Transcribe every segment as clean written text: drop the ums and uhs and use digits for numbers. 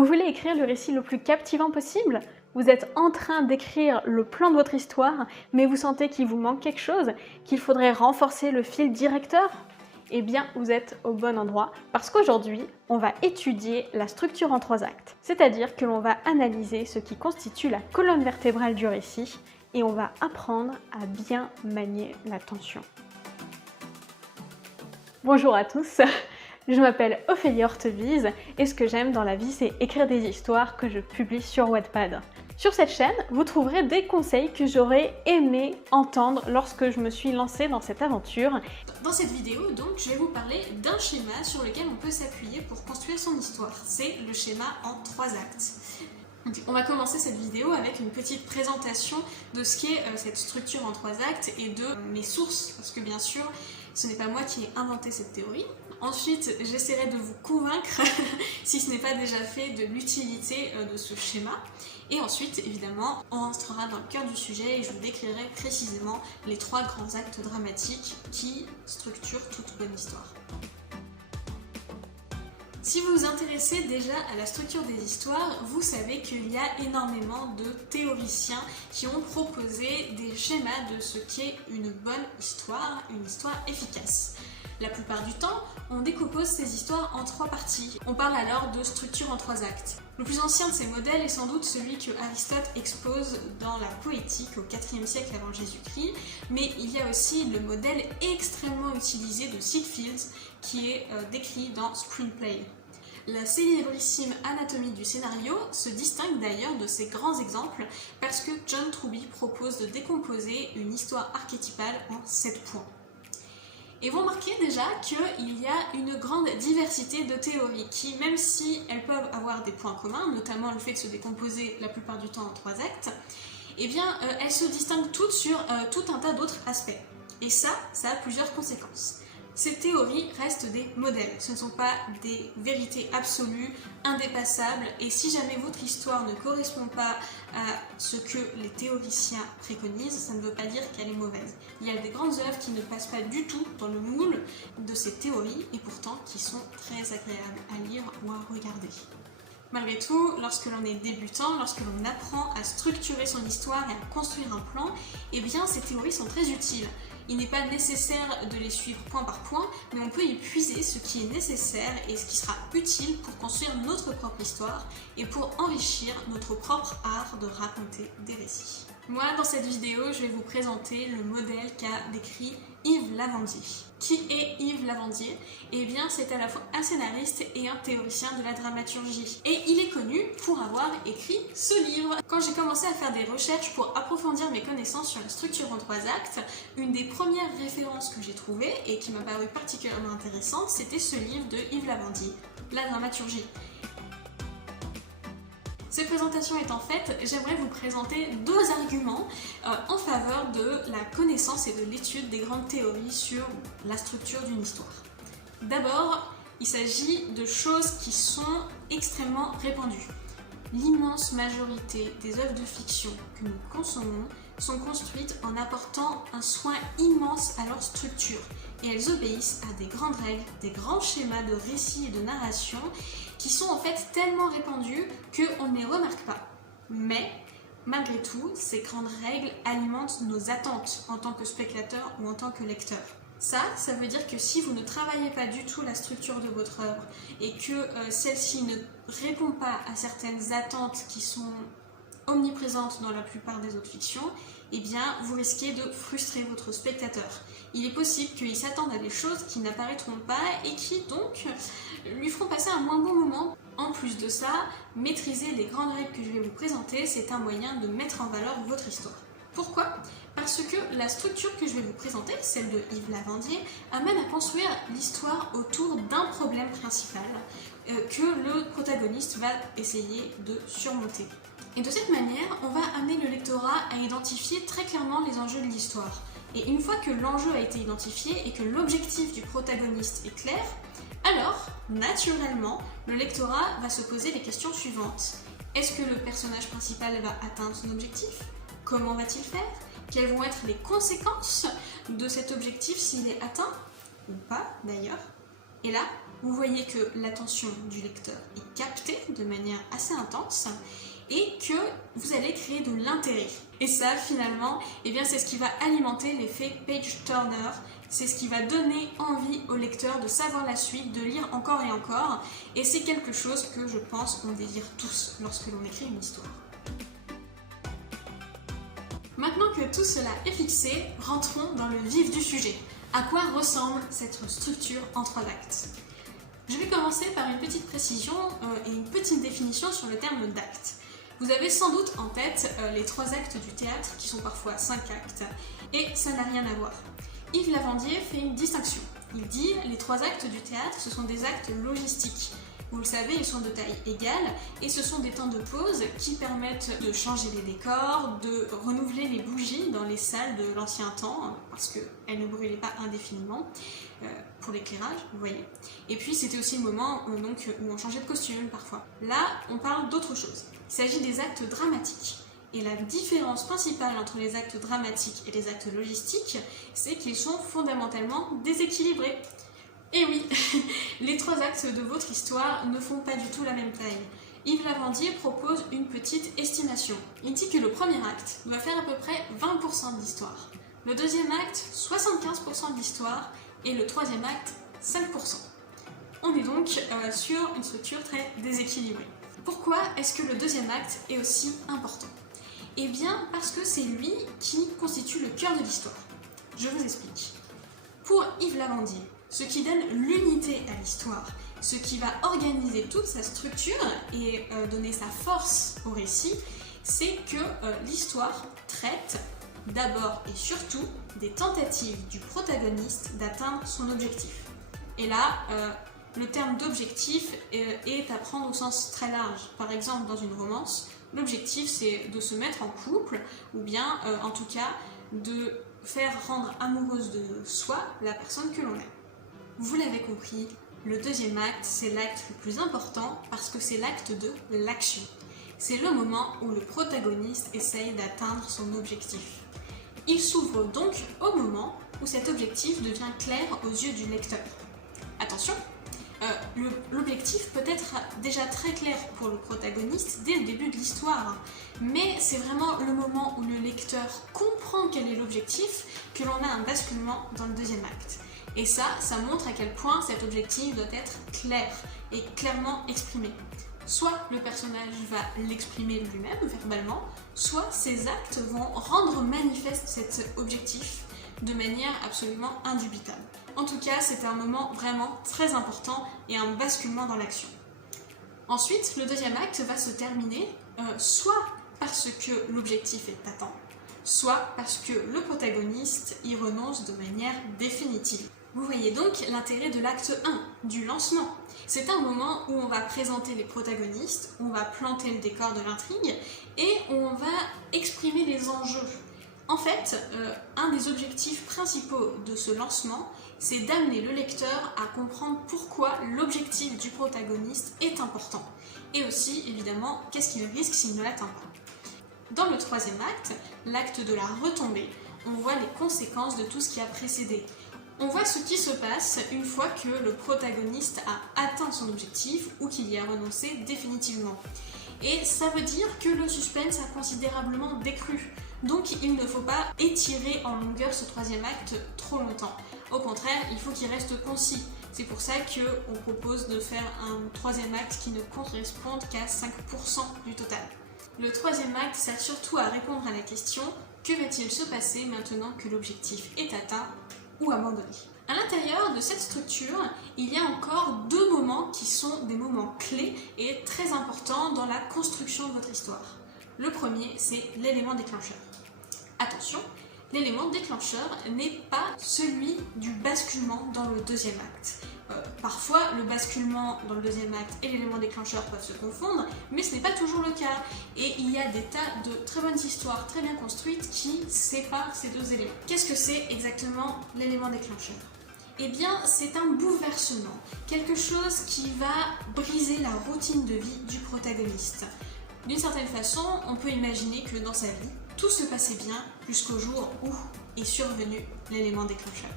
Vous voulez écrire le récit le plus captivant possible? Vous êtes en train d'écrire le plan de votre histoire, mais vous sentez qu'il vous manque quelque chose, qu'il faudrait renforcer le fil directeur? Eh bien, vous êtes au bon endroit, parce qu'aujourd'hui, on va étudier la structure en 3 actes. C'est-à-dire que l'on va analyser ce qui constitue la colonne vertébrale du récit, et on va apprendre à bien manier la tension. Bonjour à tous, je m'appelle Ophélie Hortebise et ce que j'aime dans la vie, c'est écrire des histoires que je publie sur Wattpad. Sur cette chaîne, vous trouverez des conseils que j'aurais aimé entendre lorsque je me suis lancée dans cette aventure. Dans cette vidéo, donc, je vais vous parler d'un schéma sur lequel on peut s'appuyer pour construire son histoire. C'est le schéma en 3 actes. On va commencer cette vidéo avec une petite présentation de ce qu'est cette structure en 3 actes et de mes sources, parce que bien sûr, ce n'est pas moi qui ai inventé cette théorie. Ensuite, j'essaierai de vous convaincre, si ce n'est pas déjà fait, de l'utilité de ce schéma. Et ensuite, évidemment, on rentrera dans le cœur du sujet et je vous décrirai précisément les 3 grands actes dramatiques qui structurent toute bonne histoire. Si vous vous intéressez déjà à la structure des histoires, vous savez qu'il y a énormément de théoriciens qui ont proposé des schémas de ce qu'est une bonne histoire, une histoire efficace. La plupart du temps, on décompose ces histoires en 3 parties. On parle alors de structure en 3 actes. Le plus ancien de ces modèles est sans doute celui que Aristote expose dans la Poétique au IVe siècle avant Jésus-Christ, mais il y a aussi le modèle extrêmement utilisé de Ziegfeld qui est décrit dans Screenplay. La célébrissime anatomie du scénario se distingue d'ailleurs de ces grands exemples parce que John Truby propose de décomposer une histoire archétypale en 7 points. Et vous remarquez déjà qu'il y a une grande diversité de théories qui, même si elles peuvent avoir des points communs, notamment le fait de se décomposer la plupart du temps en 3 actes, eh bien elles se distinguent toutes sur tout un tas d'autres aspects. Et ça a plusieurs conséquences. Ces théories restent des modèles, ce ne sont pas des vérités absolues, indépassables, et si jamais votre histoire ne correspond pas à ce que les théoriciens préconisent, ça ne veut pas dire qu'elle est mauvaise. Il y a des grandes œuvres qui ne passent pas du tout dans le moule de ces théories, et pourtant qui sont très agréables à lire ou à regarder. Malgré tout, lorsque l'on est débutant, lorsque l'on apprend à structurer son histoire et à construire un plan, eh bien ces théories sont très utiles. Il n'est pas nécessaire de les suivre point par point, mais on peut y puiser ce qui est nécessaire et ce qui sera utile pour construire notre propre histoire et pour enrichir notre propre art de raconter des récits. Moi, dans cette vidéo, je vais vous présenter le modèle qu'a décrit Yves Lavandier. Qui est Yves Lavandier? Eh bien, c'est à la fois un scénariste et un théoricien de la dramaturgie. Et il est connu pour avoir écrit ce livre. Quand j'ai commencé à faire des recherches pour approfondir mes connaissances sur la structure en 3 actes, une des premières références que j'ai trouvées et qui m'a paru particulièrement intéressante, c'était ce livre de Yves Lavandier, La dramaturgie. Cette présentation étant faite, j'aimerais vous présenter 2 arguments en faveur de la connaissance et de l'étude des grandes théories sur la structure d'une histoire. D'abord, il s'agit de choses qui sont extrêmement répandues. L'immense majorité des œuvres de fiction que nous consommons sont construites en apportant un soin immense à leur structure et elles obéissent à des grandes règles, des grands schémas de récit et de narration qui sont en fait tellement répandus qu'on ne les remarque pas. Mais malgré tout, ces grandes règles alimentent nos attentes en tant que spectateur ou en tant que lecteur. Ça veut dire que si vous ne travaillez pas du tout la structure de votre œuvre et que celle-ci ne répond pas à certaines attentes qui sont omniprésentes dans la plupart des autres fictions, eh bien vous risquez de frustrer votre spectateur. Il est possible qu'il s'attende à des choses qui n'apparaîtront pas et qui donc lui feront passer un moins bon moment. En plus de ça, maîtriser les grandes règles que je vais vous présenter, c'est un moyen de mettre en valeur votre histoire. Pourquoi? Parce que la structure que je vais vous présenter, celle de Yves Lavandier, amène à construire l'histoire autour d'un problème principal que le protagoniste va essayer de surmonter. Et de cette manière, on va amener le lectorat à identifier très clairement les enjeux de l'histoire. Et une fois que l'enjeu a été identifié et que l'objectif du protagoniste est clair, alors, naturellement, le lectorat va se poser les questions suivantes. Est-ce que le personnage principal va atteindre son objectif? Comment va-t-il faire? Quelles vont être les conséquences de cet objectif s'il est atteint? Ou pas, d'ailleurs. Et là, vous voyez que l'attention du lecteur est captée de manière assez intense et que vous allez créer de l'intérêt. Et ça, finalement, eh bien, c'est ce qui va alimenter l'effet page-turner. C'est ce qui va donner envie au lecteur de savoir la suite, de lire encore et encore. Et c'est quelque chose que je pense qu'on désire tous lorsque l'on écrit une histoire. Maintenant que tout cela est fixé, rentrons dans le vif du sujet. À quoi ressemble cette structure en 3 actes? Je vais commencer par une petite précision et une petite définition sur le terme d'acte. Vous avez sans doute en tête les 3 actes du théâtre, qui sont parfois 5 actes, et ça n'a rien à voir. Yves Lavandier fait une distinction. Il dit les 3 actes du théâtre, ce sont des actes logistiques. Vous le savez, ils sont de taille égale et ce sont des temps de pause qui permettent de changer les décors, de renouveler les bougies dans les salles de l'ancien temps, parce qu'elles ne brûlaient pas indéfiniment, pour l'éclairage, vous voyez. Et puis c'était aussi le moment où on changeait de costume parfois. Là, on parle d'autre chose. Il s'agit des actes dramatiques. Et la différence principale entre les actes dramatiques et les actes logistiques, c'est qu'ils sont fondamentalement déséquilibrés. Et oui, les 3 actes de votre histoire ne font pas du tout la même taille. Yves Lavandier propose une petite estimation. Il dit que le premier acte doit faire à peu près 20% de l'histoire, le deuxième acte 75% de l'histoire et le troisième acte 5%. On est donc sur une structure très déséquilibrée. Pourquoi est-ce que le deuxième acte est aussi important? Eh bien parce que c'est lui qui constitue le cœur de l'histoire. Je vous explique. Pour Yves Lavandier, ce qui donne l'unité à l'histoire, ce qui va organiser toute sa structure et donner sa force au récit, c'est que l'histoire traite d'abord et surtout des tentatives du protagoniste d'atteindre son objectif. Et là, le terme d'objectif est à prendre au sens très large. Par exemple, dans une romance, l'objectif c'est de se mettre en couple ou bien en tout cas de faire rendre amoureuse de soi la personne que l'on aime. Vous l'avez compris, le deuxième acte, c'est l'acte le plus important parce que c'est l'acte de l'action. C'est le moment où le protagoniste essaye d'atteindre son objectif. Il s'ouvre donc au moment où cet objectif devient clair aux yeux du lecteur. Attention, l'objectif peut être déjà très clair pour le protagoniste dès le début de l'histoire, mais c'est vraiment le moment où le lecteur comprend quel est l'objectif que l'on a un basculement dans le deuxième acte. Et ça montre à quel point cet objectif doit être clair et clairement exprimé. Soit le personnage va l'exprimer lui-même verbalement, soit ses actes vont rendre manifeste cet objectif de manière absolument indubitable. En tout cas, c'est un moment vraiment très important et un basculement dans l'action. Ensuite, le deuxième acte va se terminer soit parce que l'objectif est atteint, soit parce que le protagoniste y renonce de manière définitive. Vous voyez donc l'intérêt de l'acte 1, du lancement. C'est un moment où on va présenter les protagonistes, où on va planter le décor de l'intrigue et où on va exprimer les enjeux. En fait, un des objectifs principaux de ce lancement, c'est d'amener le lecteur à comprendre pourquoi l'objectif du protagoniste est important. Et aussi, évidemment, qu'est-ce qu'il risque s'il ne l'atteint pas. Dans le troisième acte, l'acte de la retombée, on voit les conséquences de tout ce qui a précédé. On voit ce qui se passe une fois que le protagoniste a atteint son objectif ou qu'il y a renoncé définitivement. Et ça veut dire que le suspense a considérablement décru. Donc il ne faut pas étirer en longueur ce troisième acte trop longtemps. Au contraire, il faut qu'il reste concis. C'est pour ça qu'on propose de faire un troisième acte qui ne corresponde qu'à 5% du total. Le troisième acte sert surtout à répondre à la question « Que va-t-il se passer maintenant que l'objectif est atteint ?» ou abandonné. À l'intérieur de cette structure, il y a encore 2 moments qui sont des moments clés et très importants dans la construction de votre histoire. Le premier, c'est l'élément déclencheur. Attention, l'élément déclencheur n'est pas celui du basculement dans le deuxième acte. Parfois, le basculement dans le deuxième acte et l'élément déclencheur peuvent se confondre, mais ce n'est pas toujours le cas. Et il y a des tas de très bonnes histoires très bien construites qui séparent ces 2 éléments. Qu'est-ce que c'est exactement l'élément déclencheur ? Eh bien, c'est un bouleversement, quelque chose qui va briser la routine de vie du protagoniste. D'une certaine façon, on peut imaginer que dans sa vie, tout se passait bien jusqu'au jour où est survenu l'élément déclencheur.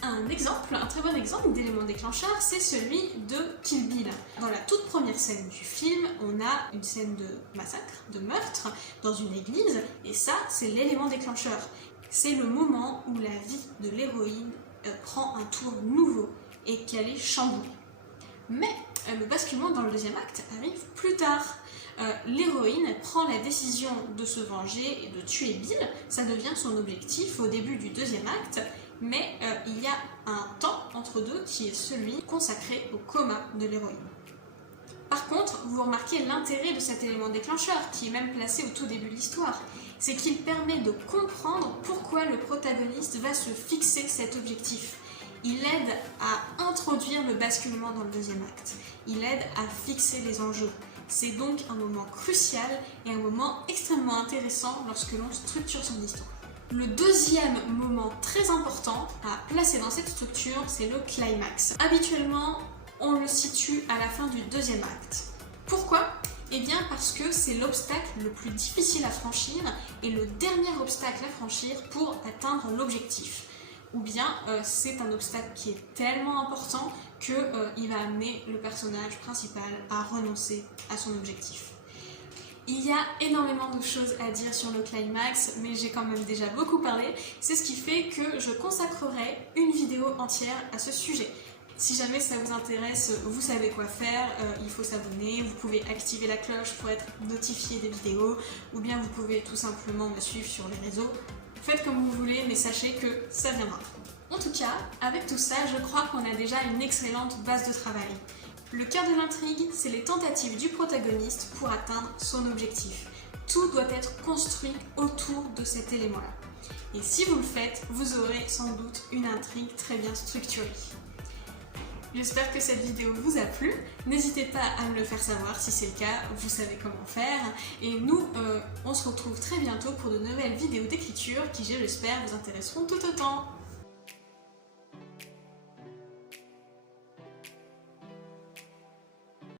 Un très bon exemple d'élément déclencheur, c'est celui de Kill Bill. Dans la toute première scène du film, on a une scène de massacre, de meurtre, dans une église, et ça, c'est l'élément déclencheur. C'est le moment où la vie de l'héroïne prend un tour nouveau et qu'elle est chamboulée. Mais le basculement dans le deuxième acte arrive plus tard. L'héroïne prend la décision de se venger et de tuer Bill, ça devient son objectif au début du deuxième acte, mais il y a un temps entre deux qui est celui consacré au coma de l'héroïne. Par contre, vous remarquez l'intérêt de cet élément déclencheur, qui est même placé au tout début de l'histoire, c'est qu'il permet de comprendre pourquoi le protagoniste va se fixer cet objectif. Il aide à introduire le basculement dans le deuxième acte, il aide à fixer les enjeux. C'est donc un moment crucial et un moment extrêmement intéressant lorsque l'on structure son histoire. Le deuxième moment très important à placer dans cette structure, c'est le climax. Habituellement, on le situe à la fin du deuxième acte. Pourquoi ? Eh bien parce que c'est l'obstacle le plus difficile à franchir et le dernier obstacle à franchir pour atteindre l'objectif. Ou bien c'est un obstacle qui est tellement important qu'il va amener le personnage principal à renoncer à son objectif. Il y a énormément de choses à dire sur le climax, mais j'ai quand même déjà beaucoup parlé. C'est ce qui fait que je consacrerai une vidéo entière à ce sujet. Si jamais ça vous intéresse, vous savez quoi faire, il faut s'abonner, vous pouvez activer la cloche pour être notifié des vidéos, ou bien vous pouvez tout simplement me suivre sur les réseaux. Faites comme vous voulez, mais sachez que ça viendra. En tout cas, avec tout ça, je crois qu'on a déjà une excellente base de travail. Le cœur de l'intrigue, c'est les tentatives du protagoniste pour atteindre son objectif. Tout doit être construit autour de cet élément-là. Et si vous le faites, vous aurez sans doute une intrigue très bien structurée. J'espère que cette vidéo vous a plu. N'hésitez pas à me le faire savoir si c'est le cas, vous savez comment faire. Et nous, on se retrouve très bientôt pour de nouvelles vidéos d'écriture qui, je l'espère, vous intéresseront tout autant.